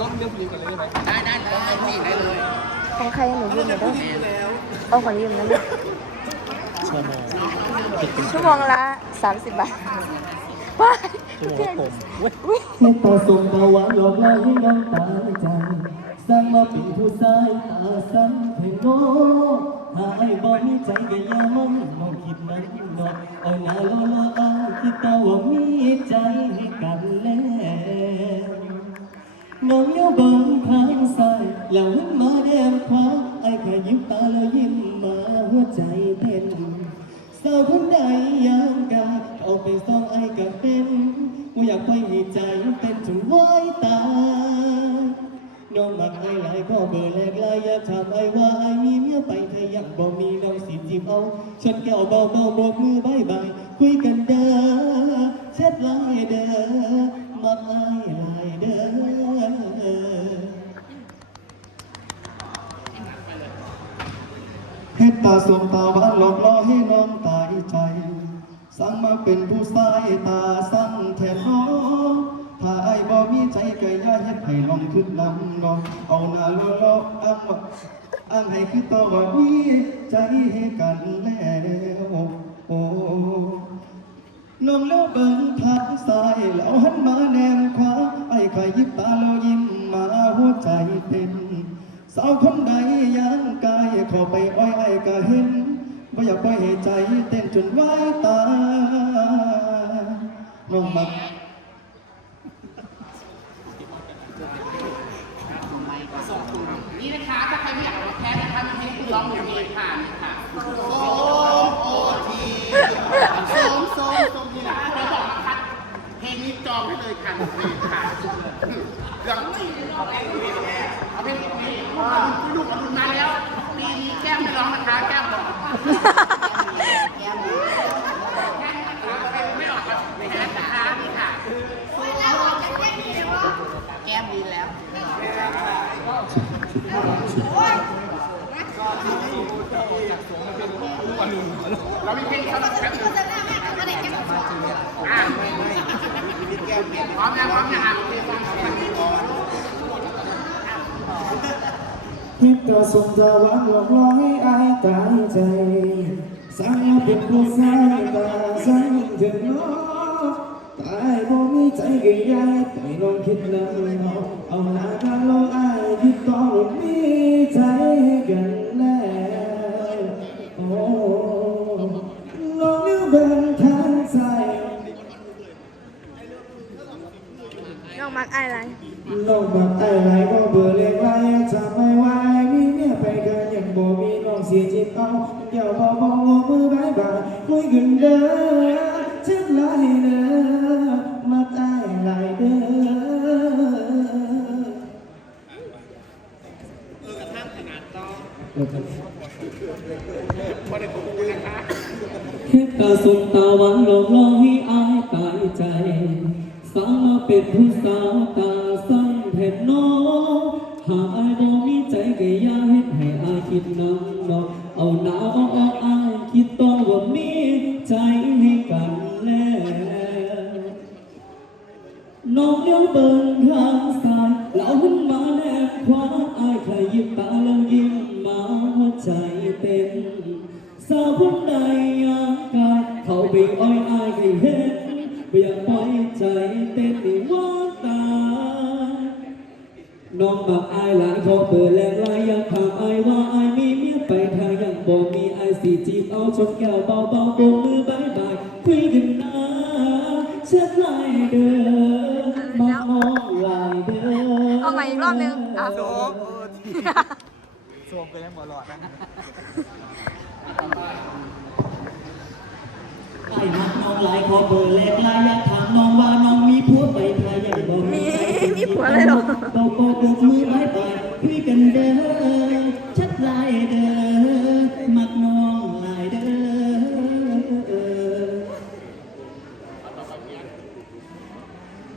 ร้องเรื่องผู้หญิงก่อนเลยได้ไหมได้ได้ได้ผู้หญิงได้เลยของใครหนูยืมหน่อยได้เอาของยืมนะลูกชั่วโมงชั่วโมงละ30บาทว้ายชั่วโมงผมเว้ยอุ๊ยเฮ็ดต่อส่งต่อหวานหลอกล่อให้น้องตายใจสร้างมาเป็นผู้ชายตาซ้ำเพ่งโง่หาไอ้บ่มีใจก็อย่ามันน้องคิดนั้นเนาะเอาหน้าล้อล้อเอาคิดต่อว่ามีใจให้กันแล้ว น้องเลี้ยวบิ่งทางซ้ายแล้วหันมาแนมขวาไอ้แค่ยิ้มตาแล้วยิ้มมาหัวใจเต้นสาวคนใดยามกายเอาไปซ่องไอ้ก็เป็นว่าอยากไปให้ใจเต้นจนไหวตาย น้องมักไอ้หลายก็เบอร์แรกหลายอยากถามไอ้ว่าไอ้มีเมียไปถ้าอยากบอกมีน้องสิจีบเอาฉันแก้วเบาเบาๆโบกมือบายบายคุยกันเด้อเช็ดลายเด้อ ตาสมตาหวานหลอกล่อให้น้องตายใจ สั่งมาเป็นผู้ชายตาสั่งแทนน้องถ้าไอ้บ่มีใจก็อย่าเฮ็ดให้ลองขึ้นลำน้องเอาหน้าล้อล้ออ้างว่าอ้างให้คือต่อว่ามีใจให้กันแล้วโอ้น้องเล้วเบิ่งทางซ้ายแล้วหันมาแนมขวาไอ้ขยิบตาแล้วยิ้มมาหัวใจเต้น สาวคนใดย่างกายเข้าไปอ้อยไอ้ก็เห็นว่าอยากปล่อยให้ใจเต้นจนไหวตายน้องมักนี่นะคะถ้าใครไม่อยากมาแพ้นะคะมีให้คุณร้องหนึ่งเพลงค่ะนี่ค่ะโซมโอทีโซมโซมโซมทีหลังเราบอกนะคะเพลงนี้จองให้เลยค่ะหนึ่งเพลงค่ะเรื่องจริงเอาเพลงนี้เอาเพลงนี้ลูกอรุณมาแล้วปีนี้แก้มไม่ร้องนะคะแก้มบอก แก้มไม่ออกครับแก้มนะคะนี่ค่ะแก้มดีแล้ว เรามีเพลงสำหรับแชมป์อยู่อะพร้อมยังพร้อมยัง คิดต่อสมตาหวานหลอกล่อให้อายตายใจสั่งมาเป็นผู้สายตาสั่งถึงน้องตายบ่มีใจก็ย่าไปลองคิดนำน้องเอาหน้ากันลองอายคิดต่อหลุดมีใจกัน สุดตาหวานหลอกล่อให้อายตายใจ สาวมาเป็นผู้สาวตาสั่งแผ่นน้องหากอายบ่มีใจก็อย่าเฮ็ดให้อายคิดนำน้องเอาหน้าเอาออายคิดต่องว่ามีใจให้กันแล้วน้องเลี้ยวเบิ่งทางซ้ายแล้วหันมาแนบขวาอายขยิบตาแล้วยิ้มมาหัวใจเต้นสาวคนใดยากกายเข้า ไปอ้อยอายให้เห็นไม่อยากปล่อยใจเต้นในว่าตายน้องบักอายหลานเขาเปิดแรงไรอยากถามอายว่าอายมีเมียไปถ้ายังบอกมีอายสีจีบเอาชนแก้วเบาเบาๆโบกมือบายบายคุยกันนะเช็ดไหลเด้อมาน้องไหลเด้อเอาใหม่อีกรอบนึงอะ โซมเออทีโซมก็ยังบ่รอดนะ มีผัวเลยเหรอบอกบอกบอกมือบายบายคุยกันเด้อชัดลายเด้อมักน้องลายเด้อ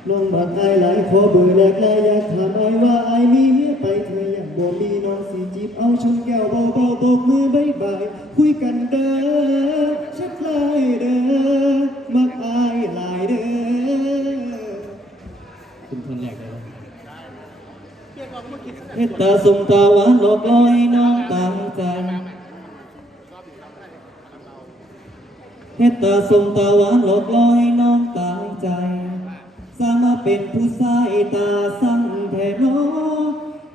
ลงบักไอหลายขอเบื่อแหลกแลอยากถามไอว่าไอ สมตาหวานหลอกลอยน้องตายใจเฮ็ดตาสมตาหวานหลอกลอยน้องตายใจ สามาเป็นผู้ชายตาสั่งแท้น้อ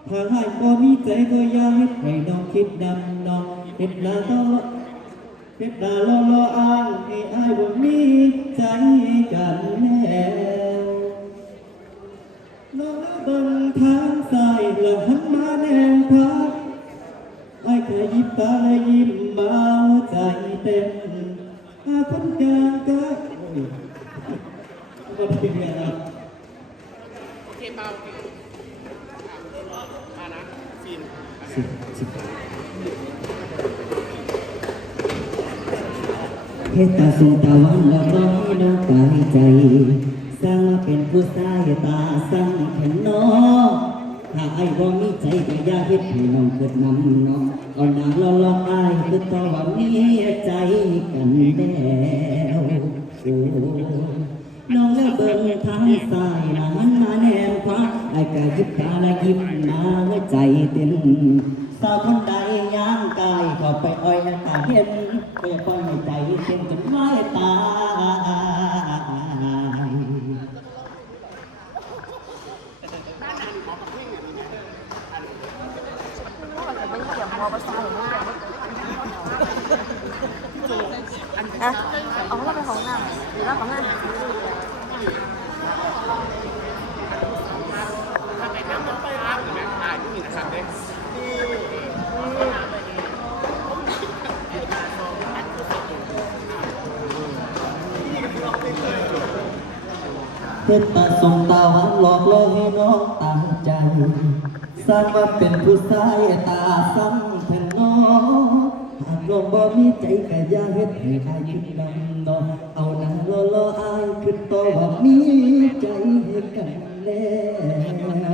ถ้าให้บ่มีใจก็อย่าเฮ็ดให้น้องคิดดำน้องเฮ็ดหน้าตลอดเฮ็ดหน้าลอล้ออ้างให้อ้ายบ่มีใจ สิบสิบเฮตาสูงตาหวานแล้วก็ให้น้องตายใจ สร้างมาเป็นผู้ชายตาสั่งแข็งน้องถ้าไอ้บ่มีใจก็อย่าเฮ็ดให้น้องเกิดนำน้องเอาหน้าล้อล้ออ้ายคือต่อว่ามีใจกันแล้ว น้องแล้วเบิ่งทางซ้ายนะมันมาแนมขวาไอ้ก็ยิบตาและยิ้มาหัวใจเต้นสาวคนใดย่างกายเข้าไปอ้อยตาเห็นก็อย่าปล่อยใจเต้นจนไม่ตายอะเอาเราไปของหน้ำหรือว่าของหน้ำถ้าไปน้ำมันไปน้ำหรือแม่ตายที่มีนะครับเด้ เฮ็ดตาส่งตาหวานหลอกล่อให้น้องตามใจ สร้างมาเป็นผู้ชายตาซ้ำแทนน้องหากน้องบ่มีใจก็อย่าเฮ็ดให้อายคิดนำน้องเอาหน้าล่อล่ออายคือต่อว่ามีใจให้กันแล้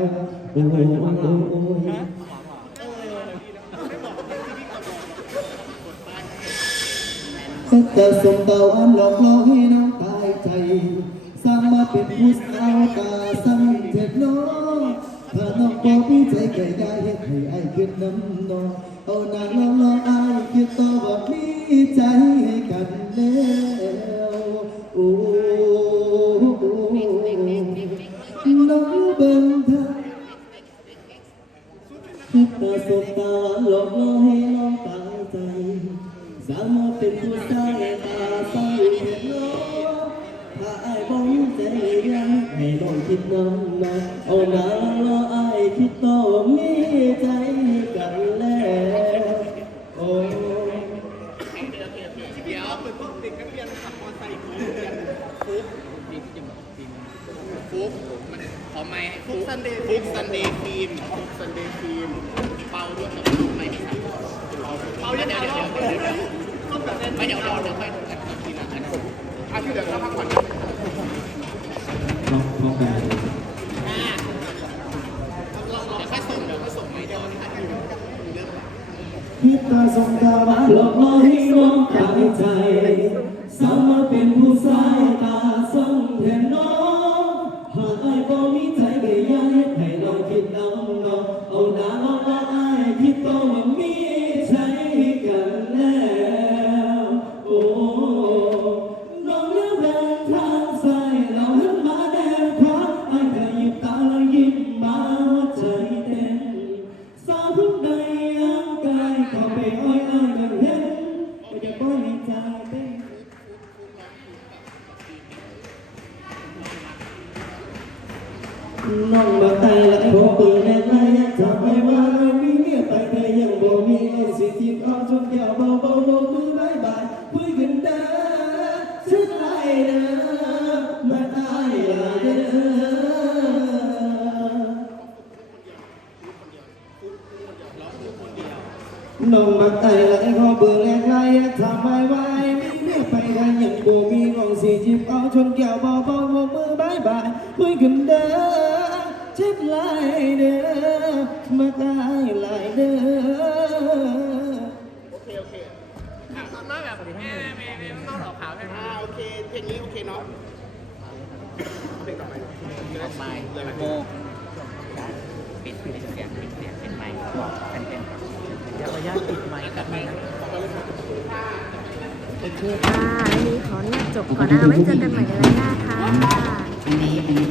วโอ้ยโอ้ยโอ้ยจะส่งตะวันหลอกล่อให้น้องตายใจ สางมาเป็นผู้สาวตาสั่งเถิดน้องถ้าน้องบอกมีใจก็อย่าเฮ็ดให้ไอ้ายคิดน้ำนองเอาหน้าล่อล่ออายคิดต่อว่ามีใจให้กันแล้วโอ้น้องเบิ่งทางคิดตาสบตาหลอกล่อให้น้องตายใจ สามมาเป็นผู้ชาย น้ำน้องเอาหน้าลอไอ้ายคิดต่อมีใจกันแล้วโอ้เดี๋ยวเปิดพวกเด็กนักเรียนขับมอเตอร์ไซค์ฟุ๊กฟุ๊กมีที่จะบอกฟิล์ฟุ๊กมันขอไม้ฟุ๊กซันเดย์ฟุ๊กซันเดย์ฟิมฟุ๊กซันเดย์ฟิมเป่าด้วยกับไม้ที่สั่งเป่าเดี๋ยวยเดี๋ยวเดี๋ยวเดี๋ยวไม่เดี๋ยวรอเดี๋ยวค่อย น้องมาตายและขอเปิดแน่ไรทำไม่ไหวมีเมียไปเธอยังบ่มีเอาสิทีมเอาจนแก้วเบาเบาโบมือบายบายคุยกันเด้อเจ็บหลายเด้อมาตายหลายเด้อโอเคโอเคอะมาแบบแม่แม่แม่ต้องหลอกขาวใช่ไหมอ่าโอเคเพลงนี้โอเคเนาะเพลงต่อไปต่อไปเลยโมปิดอนุ ญาตปิดไมค์กับแม่โอเคค่ะวันนี้ขออนุญาตจบก่อนนะคะไว้เจอกันใหม่ในรายหน้าค่ะ